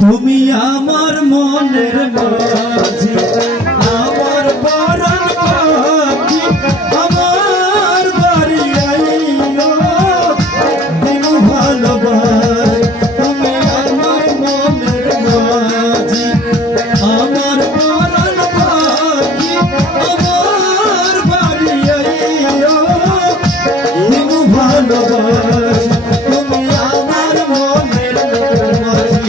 তুমি আমার মনের মাঝি, আমার পরাণ পাখি, আমার বাড়ি আইলো দিনু ভালোবাস। তুমি আমার মনের মাঝি, আমার পরাণ পাখি, আমার বাড়ি আইলো দিনু ভালোবাস। তুমি আমার মনের মাঝি।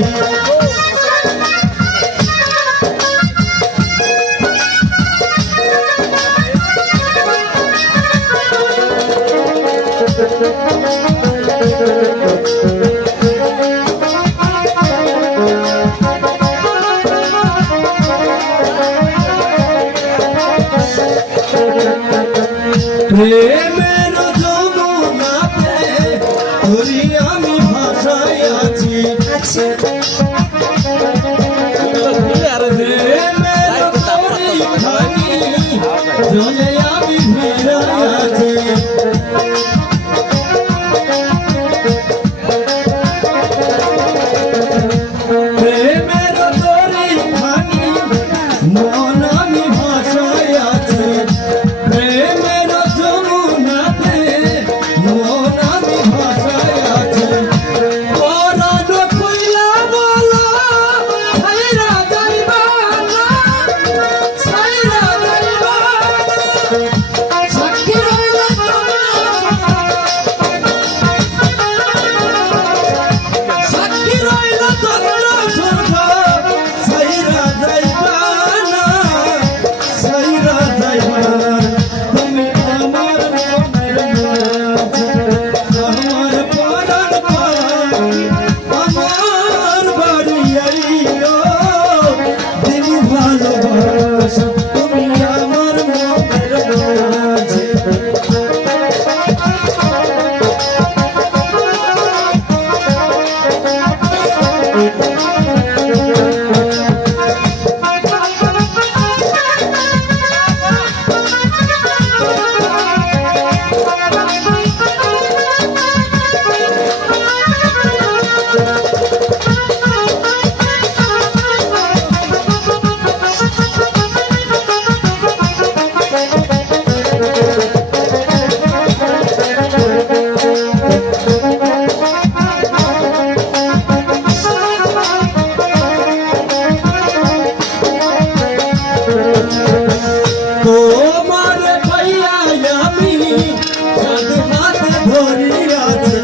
প্রেমের যমুনাতে তোরি আমি ভাষায় আছি, প্রেমের তরিখানি জলে আমি ভিড়ায় আছি। প্রেমের তরিখানি মন আমি ভাষায় আছে, প্রেমের যমুনাতে মন আমি ভাষায় আছে। পরাণ কইলা বলো ছাইরা যাইবা না, ছাইরা যাইবা না, সাক্ষী রইল সাক্ষী রইল চন্দ্র সূর্য, ছাইরা যাইবা না, ছাইরা যাইবা না। তুমি আমার মনের মাঝি, আমার পরাণ পাখি, আমার বাড়ি আইলো দিনু ভালোবাস। তুমি আমার মনের মাঝি। তোমার ভাইয়া আমি সাত হাতে ধরি আছে,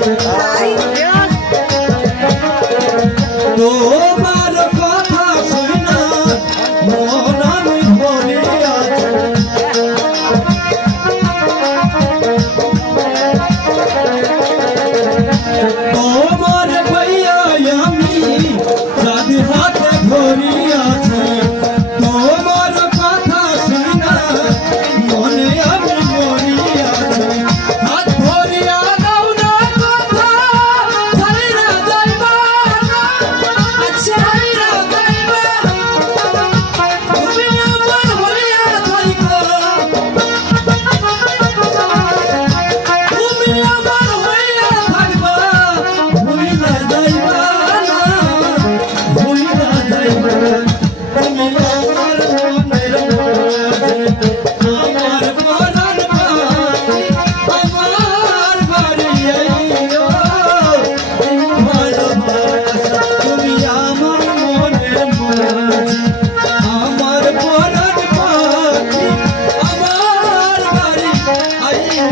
তোমার কথা শুনা মন আমি ধরি আছে। তোমার ভাইয়া আমি সাত হাতে ধরি আছে, তোমার কথা শুনা মনে আমি মরি আছে। হাত ধরিয়া দাও না কথা, ছাইরা যাইবা না, ছাইরা যাইবা। তুমি আমার হইয়া থাইকো, তুমি আমার হইয়া থাকবা, ভুইলা যাইবা না, ভুইলা যাইবা না। তুমি আমার মনের মাঝি, আমার পরাণ পাখি, আমার বাড়ি আইলো দিনু ভালোবাস। তুমি আমার মনের মাঝি, আমার পরাণ পাখি, আমার বাড়ি আইলো